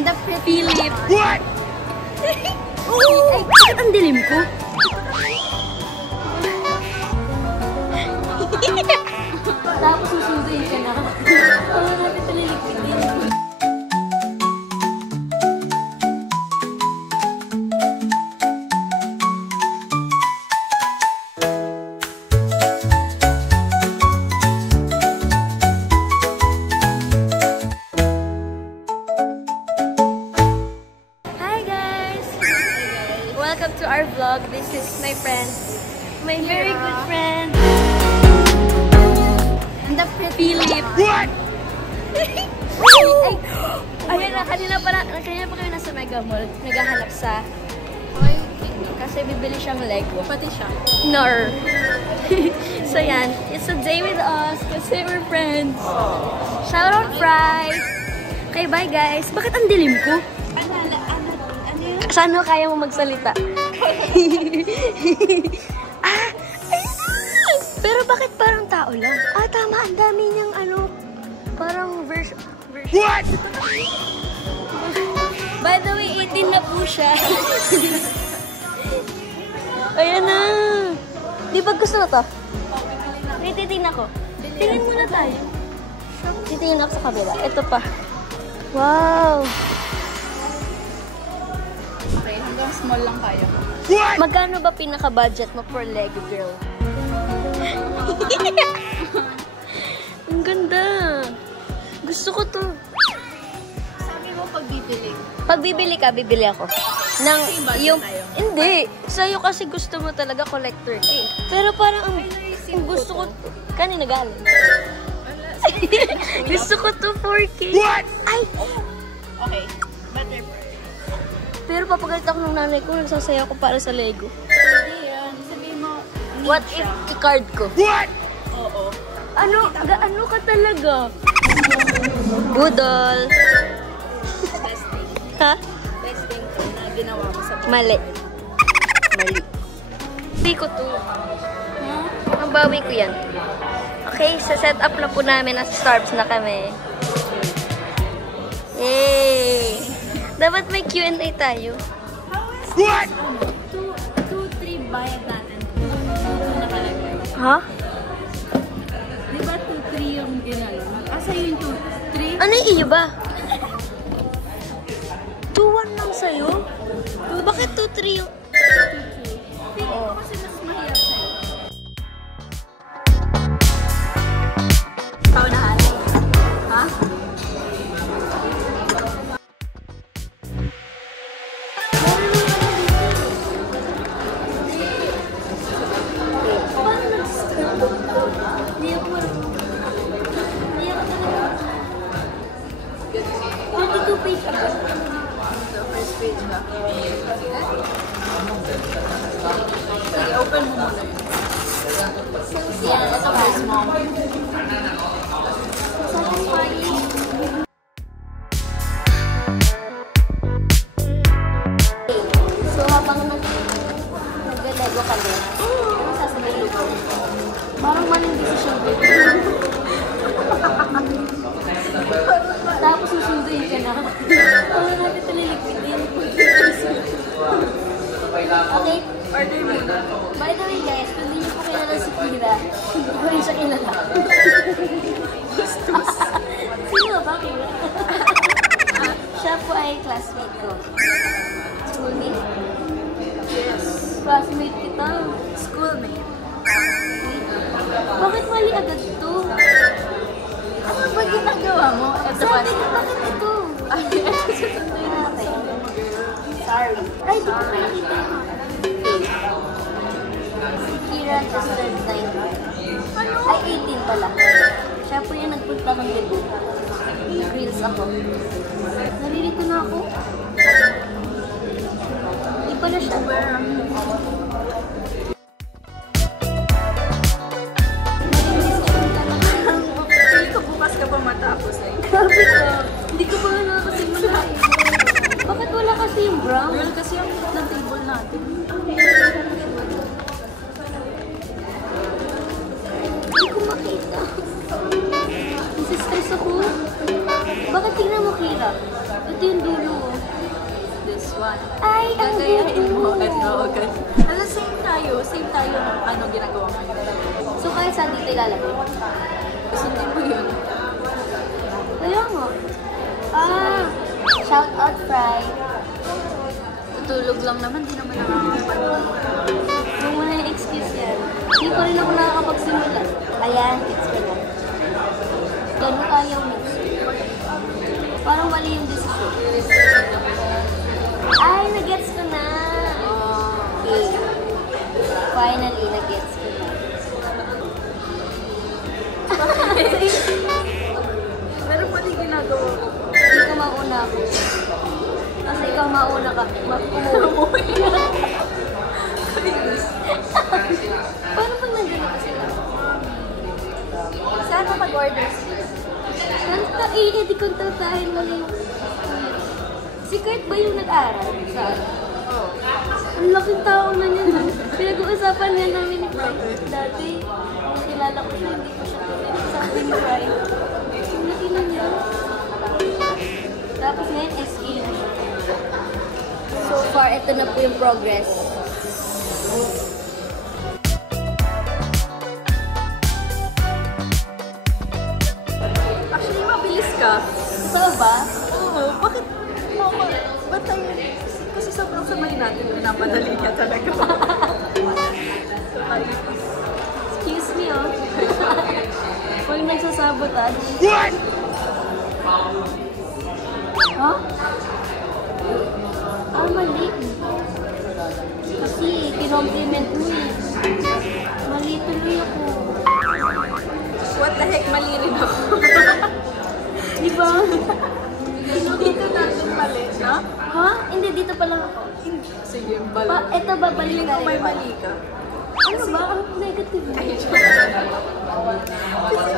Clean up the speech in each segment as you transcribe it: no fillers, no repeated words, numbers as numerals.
The Philip. What? Ay, bakit ang dilim ko? Tapos susunduin ka na. Tama natin paliligpitin. Welcome to our vlog. This is my friend. My very good friend. And the Philip. What? Ayun na, kanina pa kami nasa Mega Mall. Naghahanap sa kasi bibili siyang Lego. Pati siya. Nar. So yan, it's a day with us kasi we're friends. Shout out Fry. Okay, bye guys. Bakit ang dilim ko? Saan kaya mo magsalita? Pero bakit parang tao lang? Tama. Ang dami niyang parang version. What? By the way, 18 na po siya. Ayan na. Di ba gusto na to? May titingnan ako. Tingin muna tayo. Titingin ako sa kabila. Ito pa. Wow. Okay, hanggang small lang kaya. Magkano ba pinaka-budget mo for Lego girl? Ang ganda. Gusto ko to. Sabi mo pag bibili. Pag bibili ka, bibili ako. Nang yung tayo. hindi, sa'yo kasi gusto mo talaga collector ka eh. Pero parang ang gusto ko kanina galing. Gusto ko to 4K. What? Ay! Okay, better price. Pero papagalit ako ng nanay ko, nagsasaya ako para sa Lego. Hindi yan. Sabihin mo, What if i-card ko? What? oo. Ano ka talaga? Budol. Best thing. Ha? Best thing na ginawa ko sa Mali. Bawi ko to. Mabawi ko yan. Okay, sa set up na po namin at Starbucks na kami. Yay! Dapat may Q&A tayo. What? 2-3 bayad natin. Nakalagay. Ha? Di ba 2-3 yung ginalaman? Sa'yo yung 2-3? Ano yung iyo ba? 2-1 lang sa'yo? Bakit 2-3 yung... Oo. Kasi mas mahirap sa'yo. Paunahan. Ha? Sige, open mo muna. Yan, ito first mo. So, habang nag-lego kami, ano sasabihin ko? Parang maling decision ko. Tapos susunduin ka na. Tama natin paliligpitin. Okay, Order mo na. by the way guys, kung hindi niyo po kilala si Kira, hindi ko rin siya kilala. Sino ba Kira? Siya po ay classmate ko. Schoolmate? Yes. Classmate kita. Schoolmate. Bakit mali agad to? Ano ba ginagawa mo? Ito pa. Sabi ko, bakit ito? Ay, ito susunduin natin. Sorry. Ay, di ko nakita. Si Kira just turned 9. Ano? Ay, 18 pala. Siya po yung nagpunta ng debut. Reels ako. Naririto na ako. Hindi pala siya. Hindi ko bukas ka pa matapos eh. Sabi ko, hindi ko pa nga nakasimula eh. Bakit wala kasi yung brown? Girl, kasi ang likod ng table natin. Hindi ko makita. Nasistress ako. Bakit tingnan mo, Kira? Ito yung dulo. naman. Ay, ang Gagayahin mo. cute. Ano, same tayo ng ano ginagawa ngayon. So, kahit saan dito ilalagay? Sundin mo yun. Kaya nga. Ah, shout out, Fry. Tutulog lang naman, di naman nakakapanood. Huwag mo na yung excuse yan. Hindi pa rin ako nakakapagsimula. Ayan, it's ko na. Ganun tayo mix. Parang mali yung decision. Ay, nag-gets ko na. Okay. Finally, nag-gets ko na. Meron pa din ginagawa ko. Hindi ka mauna ako. Kasi ikaw mauna ka. Umuwi. Paano pag nandun ka sila? Saan ka mag-order? Di kontratahin mo yung... Si Kurt ba yung nag-aral? Saan? Oo. Ang laking tao na niya. Pinag-uusapan niya namin ni Kurt. Dati, kilala ko siya, hindi ko siya sabi ni Kurt. Ang laki na niya. Tapos ngayon, SE na siya. So far, ito na po yung progress. Actually, mabilis ka. Totoo ba? Oo. Bakit? Mama, ba't tayo? Kasi sobrang sabay natin, pinapadali niya talaga. So, tayo. Excuse me, oh. Huwag nagsasabotage. What? Ha? Ah, mali. Kasi, kinompliment mo eh. Mali tuloy ako. What the heck, mali rin ako. Di ba? Dito natin mali, no? Ha? Hindi, dito pa lang ako. Sige, bali. Ito ba, balik Feeling na ko may rin. mali ka. Ano ba? Ang negative mo. Ay,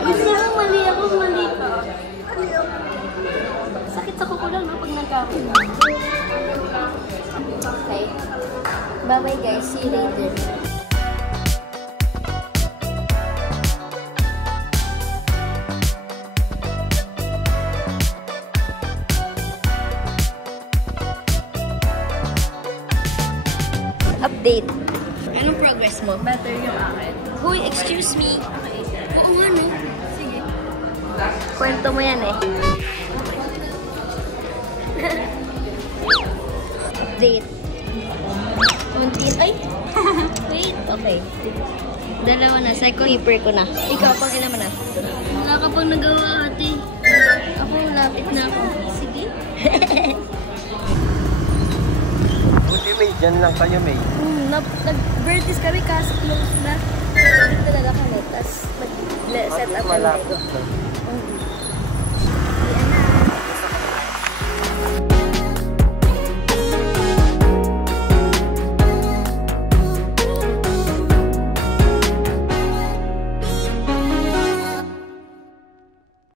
Gusto mo mali ako, mali ka. mali ako. Sakit sa kuko lang, no? Pag nagkakot. Okay. Bye-bye guys. See you later. Update. Anong progress mo? Better yung akin. Hoy, excuse me. Oo nga, no? Sige. Kwento mo yan eh. Update. Ay! Wait, okay. Dalawa na. Cycle keeper ko na. Ikaw, pang ilan mo na? Wala ka pang nagawa, ate. Ako, lapit na ako. Sige. Buti May, dyan lang kayo May. Nag-vertis kami kasi close na. Dito talaga kami. Tapos, set up kami. Malapit na.